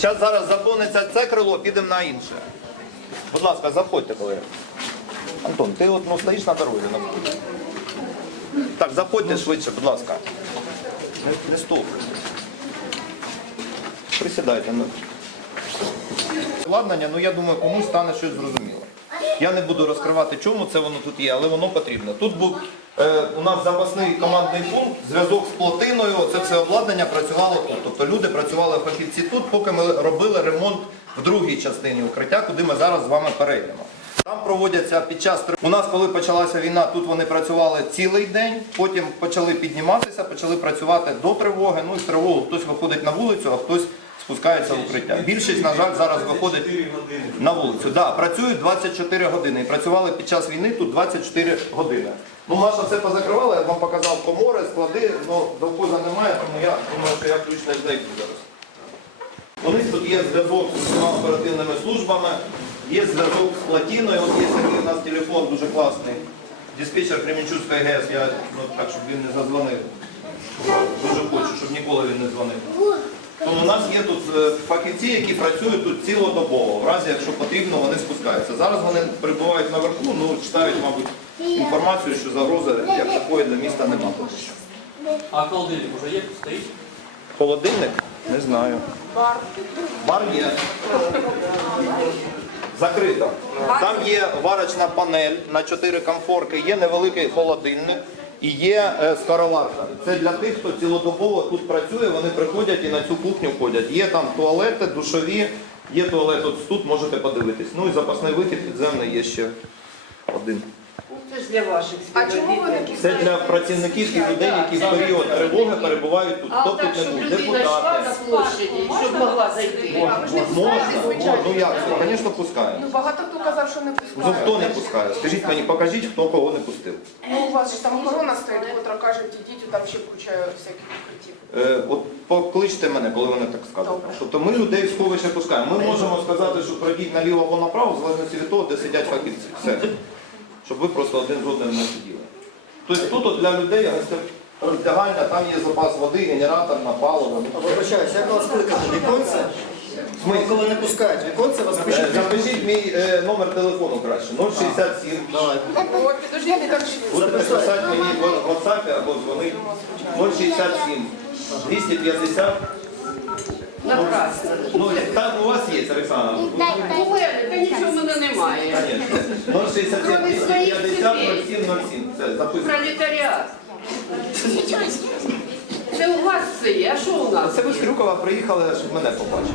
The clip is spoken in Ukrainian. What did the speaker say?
Зараз зараз заповниться це крило, підемо на інше. Будь ласка, заходьте, колеги. Антон, ти от ну, стоїш на дорозі. На... Так, заходьте швидше, будь ласка. Не, не стовпуйте. Присідайте. Ну. Обладнання, ну я думаю, комусь стане щось зрозуміло. Я не буду розкривати, чому це воно тут є, але воно потрібно. Тут був е, у нас запасний командний пункт, зв'язок з плотиною, це все обладнання працювало тут. Тобто люди працювали фахівці тут, поки ми робили ремонт в другій частині укриття, куди ми зараз з вами перейдемо. Там проводяться під час у нас, коли почалася війна, тут вони працювали цілий день, потім почали підніматися, почали працювати до тривоги. Ну і з тривогу хтось виходить на вулицю, а хтось спускається в укриття. Більшість, на жаль, зараз виходить на вулицю. Да, працюють 24 години. І працювали під час війни тут 24 години. Ну, Маша все позакривала, я вам показав комори, склади, ну довкоза немає, тому я думаю, що я ключ не знайду зараз. У них тут є зв'язок з усіма оперативними службами, є зв'язок з платіною, от є такий у нас телефон дуже класний. Диспетчер Кременчуцької ГЕС, я ну, так, щоб він не зазвонив. Дуже хочу, щоб ніколи він не дзвонив. У нас є тут е, фахівці, які працюють тут цілодобово. В разі, якщо потрібно, вони спускаються. Зараз вони перебувають наверху, ну читають, мабуть, інформацію, що загрози як такої для міста немає. А холодильник уже є? Стоїть? Холодильник? Не знаю. Бар. Бар є. Закрито. Там є варочна панель на 4 комфорки, є невеликий холодильник і є е, скороварка. Це для тих, хто цілодобово тут працює, вони приходять і на цю кухню ходять. Є там туалети, душові, є туалет от тут, можете подивитись. Ну і запасний вихід підземний є ще один. Це ж для ваших А чому ви такі Це для працівників і людей, які в період тривоги перебувають тут. А Хто так, тут не щоб був? людина йшла на Депутати. площаді, щоб могла зайти. А ви ж не Можна, пускаєте, можна. звичайно. Ну як, звісно, пускає. Ну багато хто казав, що не Ну пускають. хто не пускає? Скажіть мені, покажіть, хто кого не пустив. Ну у вас ж там охорона стоїть, котра каже, дітей, там ще куча всяких укриттів. Е, от покличте мене, коли вони так скажуть. Добре. Тобто ми людей в сховище пускаємо. Ми можемо сказати, що пройдіть наліво або направо, в залежності від того, де сидять фахівці. Все. Щоб ви просто один з одним не сиділи. Тобто тут от для людей роздягальня, там є запас води, генератор на паливо. Вибачаюсь, як вас кликати? Віконце? Ми коли не пускають віконце, вас Е, пишуть. Запишіть мій е, номер телефону краще. 067. Давай. О, підожди, не так швидко. Будете писати мені в WhatsApp або дзвонити. 067 250. Напрасно. Ну, там у вас є, Олександр. У мене, та нічого в мене немає. Конечно. 067 250 0707. Все, записуйте. Пролетаріат. Це у вас це є, а що у нас? Це ви з Крюкова приїхали, щоб мене побачити.